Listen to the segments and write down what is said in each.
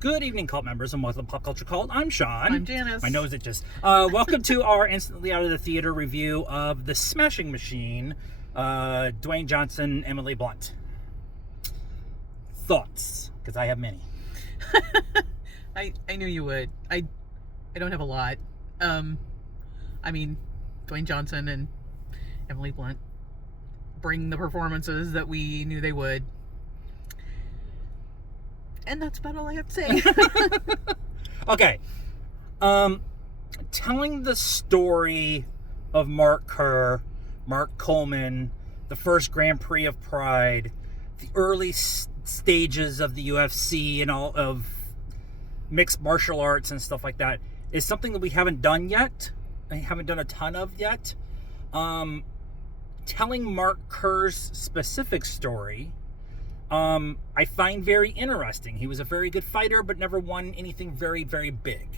Good evening, cult members, and welcome to Pop Culture Cult. I'm Sean. I'm Janice. My nose itches. Welcome to our instantly out of the theater review of The Smashing Machine, Dwayne Johnson, Emily Blunt. Thoughts? Because I have many. I knew you would. I don't have a lot. Dwayne Johnson and Emily Blunt bring the performances that we knew they would. And that's about all I have to say. Okay. Telling the story of Mark Kerr, Mark Coleman, the first Grand Prix of Pride, the early stages of the UFC and all of mixed martial arts and stuff like that is something that we haven't done yet. I haven't done a ton of yet. Telling Mark Kerr's specific story, I find very interesting. He was a very good fighter, but never won anything very, very big.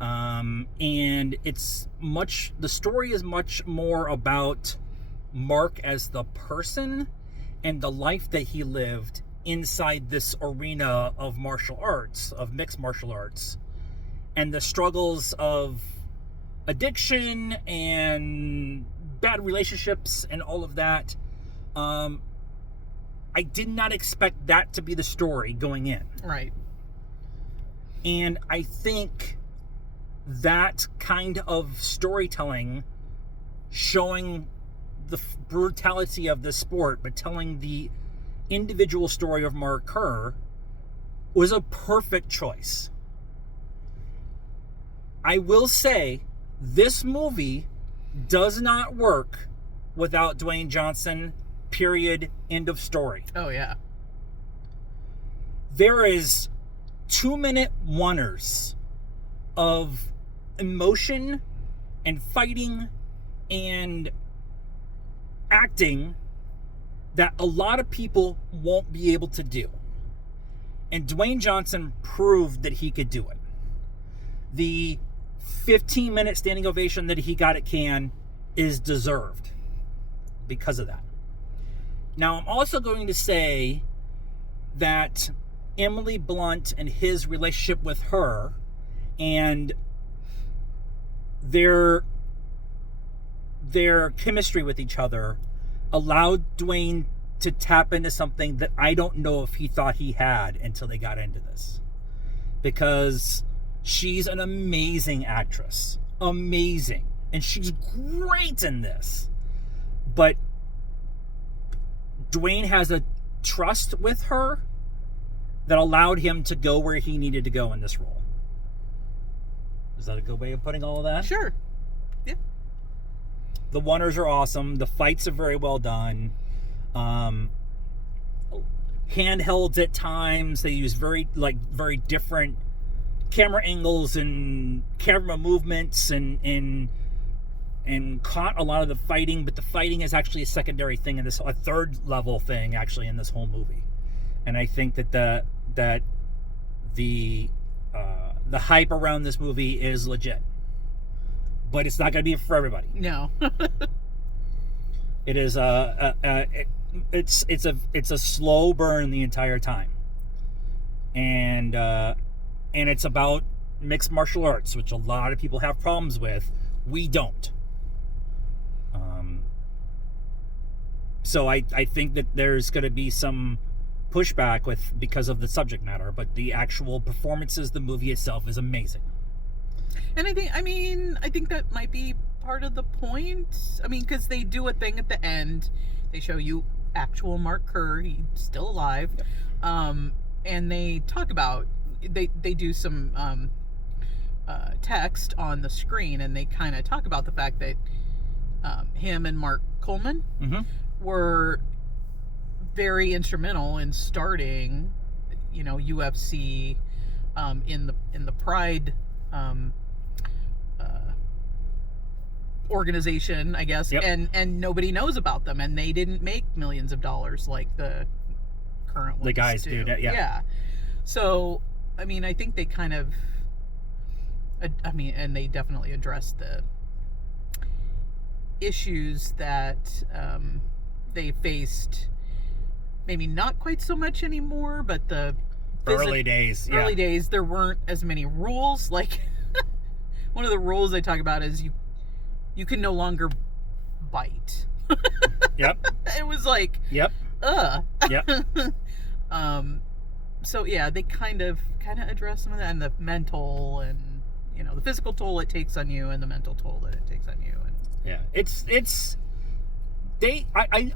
And the story is much more about Mark as the person and the life that he lived inside this arena of martial arts, of mixed martial arts, and the struggles of addiction and bad relationships and all of that. I did not expect that to be the story going in. Right. And I think that kind of storytelling, showing the brutality of this sport, but telling the individual story of Mark Kerr, was a perfect choice. I will say, this movie does not work without Dwayne Johnson. Period. End of story. Oh, yeah. There is 2-minute oneers of emotion and fighting and acting that a lot of people won't be able to do. And Dwayne Johnson proved that he could do it. The 15-minute standing ovation that he got at Cannes is deserved because of that. Now, I'm also going to say that Emily Blunt and his relationship with her and their chemistry with each other allowed Dwayne to tap into something that I don't know if he thought he had until they got into this. Because she's an amazing actress. Amazing. And she's great in this. But Dwayne has a trust with her that allowed him to go where he needed to go in this role. Is that a good way of putting all of that? Sure. Yeah. The oneers are awesome. The fights are very well done. Handhelds at times. They use very different camera angles and camera movements and caught a lot of the fighting, but the fighting is actually a secondary thing in this, a third level thing actually in this whole movie. And I think that the hype around this movie is legit, but it's not going to be for everybody. No. It is it's a slow burn the entire time, and it's about mixed martial arts, which a lot of people have problems with. We don't. So I think that there's going to be some pushback because of the subject matter, but the actual performances, the movie itself is amazing. And I think that might be part of the point. Because they do a thing at the end. They show you actual Mark Kerr. He's still alive. Yep. And they talk about, they do some text on the screen, and they kind of talk about the fact that him and Mark Coleman were very instrumental in starting, UFC in the Pride organization, I guess. Yep. And nobody knows about them, and they didn't make millions of dollars like the current ones. The guys do. Yeah. So, I think they kind of, and they definitely addressed the issues that they faced, maybe not quite so much anymore, but the early days. Early days, there weren't as many rules. Like one of the rules they talk about is you can no longer bite. Yep. It was like, Yep. Yep. So yeah, they kind of address some of that, and the mental and the physical toll it takes on you and the mental toll that it takes on you. And yeah,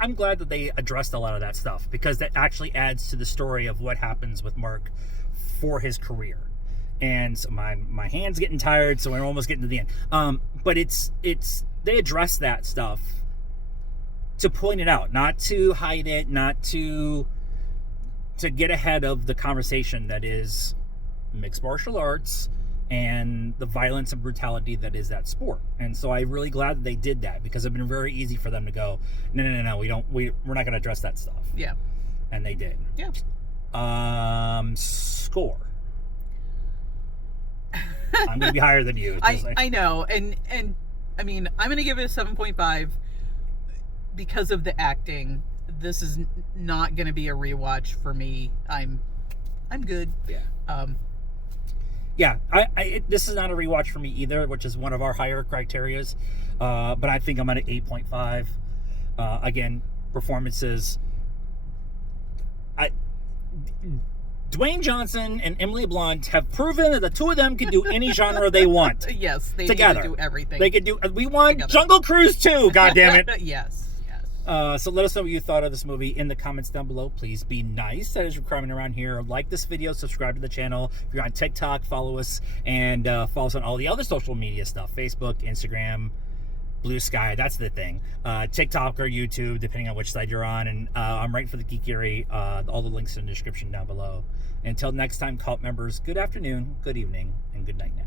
I'm glad that they addressed a lot of that stuff, because that actually adds to the story of what happens with Mark for his career. And so my hand's getting tired, so we're almost getting to the end. But it's they address that stuff to point it out, not to hide it, not to get ahead of the conversation that is mixed martial arts and the violence and brutality that is that sport. And so I'm really glad that they did that, because it'd been very easy for them to go, no, we're not going to address that stuff. Yeah. And they did. Yeah. Score. I'm going to be higher than you. I know. And I mean, I'm going to give it a 7.5 because of the acting. This is not going to be a rewatch for me. I'm good. Yeah. Yeah, this is not a rewatch for me either, which is one of our higher criterias. But I think I'm at an 8.5. Again, performances. Dwayne Johnson and Emily Blunt have proven that the two of them can do any genre they want. Yes, they together. Can do everything. They can do. We want together. Jungle Cruise 2, goddammit. Yes. So let us know what you thought of this movie in the comments down below. Please be nice. That is a requirement around here. Like this video, subscribe to the channel. If you're on TikTok, follow us, and follow us on all the other social media stuff: Facebook, Instagram, Blue Sky. That's the thing. TikTok or YouTube, depending on which side you're on. And I'm right for the Geekery. All the links in the description down below. Until next time, cult members, good afternoon, good evening, and good night now.